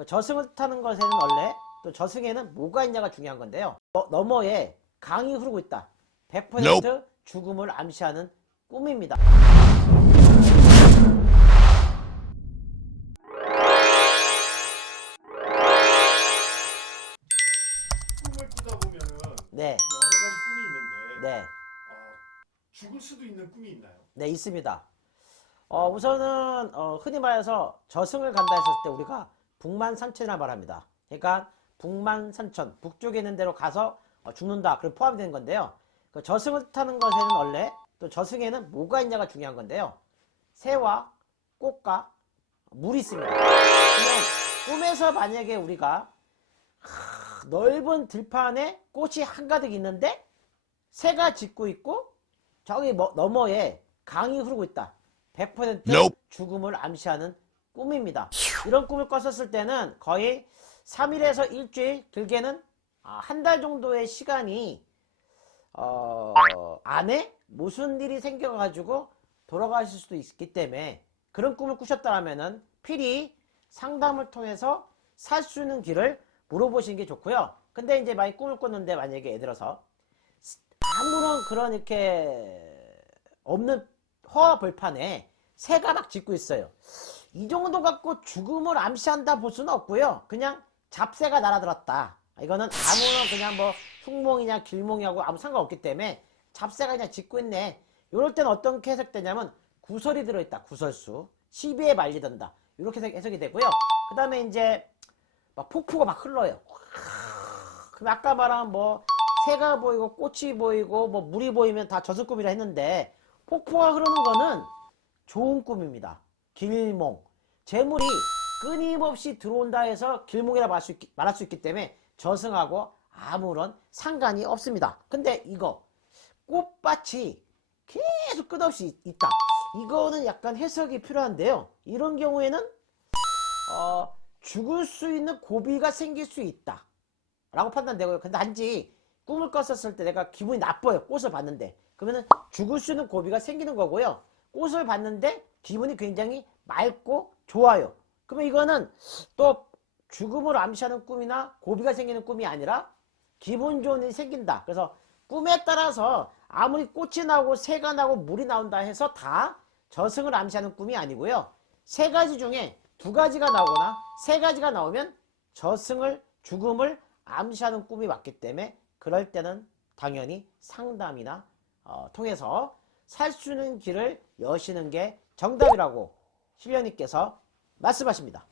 그 저승을 뜻하는 것에는 원래 또 저승에는 뭐가 있냐가 중요한 건데요. 어, 너머에 강이 흐르고 있다. 100% 죽음을 암시하는 꿈입니다. 꿈을 꾸다 보면은 네, 여러 가지 꿈이 있는데 네, 어, 죽을 수도 있는 꿈이 있나요? 네 있습니다. 어, 우선은 어, 흔히 말해서 저승을 간다 했을 때 우리가 북만산천이라 말합니다. 그러니까 북만산천 북쪽에 있는 데로 가서 어, 죽는다. 그럼 포함이 되는 건데요. 그 저승을 뜻하는 것에는 원래 또 저승에는 뭐가 있냐가 중요한 건데요. 새와 꽃과 물이 있습니다. 그러면 꿈에서 만약에 우리가 하, 넓은 들판에 꽃이 한가득 있는데 새가 짖고 있고 저기 뭐- 너머에 강이 흐르고 있다. 100% Nope. 죽음을 암시하는 꿈입니다. 이런 꿈을 꿨었을 때는 거의 3일에서 일주일, 길게는 아, 한달 정도의 시간이 어, 안에 무슨 일이 생겨가지고 돌아가실 수도 있기 때문에 그런 꿈을 꾸셨다면은 필히 상담을 통해서 살 수 있는 길을 물어보시는 게 좋고요. 근데 이제 많이 꿈을 꿨는데 만약에 예를 들어서 아무런 그런 이렇게 없는 허와 벌판에 새가 막 짖고 있어요. 이 정도 갖고 죽음을 암시한다 볼 수는 없고요. 그냥 잡새가 날아들었다. 이거는 아무런 그냥 뭐 흉몽이냐 길몽이하고 아무 상관없기 때문에 잡새가 그냥 짖고 있네. 이럴 때는 어떻게 해석되냐면 구설이 들어있다. 구설수. 시비에 말리던다. 이렇게 해석- 해석이 되고요. 그 다음에 이제 막 폭포가 막 흘러요. 그럼 아까 말한 뭐 새가 보이고 꽃이 보이고 뭐 물이 보이면 다 저승꿈이라 했는데 폭포가 흐르는 거는 좋은 꿈입니다. 길몽. 재물이 끊임없이 들어온다 해서 길몽이라 말할 수, 있기, 말할 수 있기 때문에 저승하고 아무런 상관이 없습니다. 근데 이거 꽃밭이 계속 끝없이 있- 있다. 이거는 약간 해석이 필요한데요. 이런 경우에는 어, 죽을 수 있는 고비가 생길 수 있다. 라고 판단되고요. 근데 단지 꿈을 꿨었을 때 내가 기분이 나빠요. 꽃을 봤는데. 그러면은 죽을 수 있는 고비가 생기는 거고요. 꽃을 봤는데 기분이 굉장히 맑고 좋아요. 그러면 이거는 또 죽음을 암시하는 꿈이나 고비가 생기는 꿈이 아니라 기분 좋은 일이 생긴다. 그래서 꿈에 따라서 아무리 꽃이 나오고 새가 나고 물이 나온다 해서 다 저승을 암시하는 꿈이 아니고요. 세 가지 중에 두 가지가 나오거나 세 가지가 나오면 저승을 죽음을 암시하는 꿈이 왔기 때문에 그럴 때는 당연히 상담이나 어, 통해서 살 수 있는 길을 여시는 게 정답이라고 신령님께서 말씀하십니다.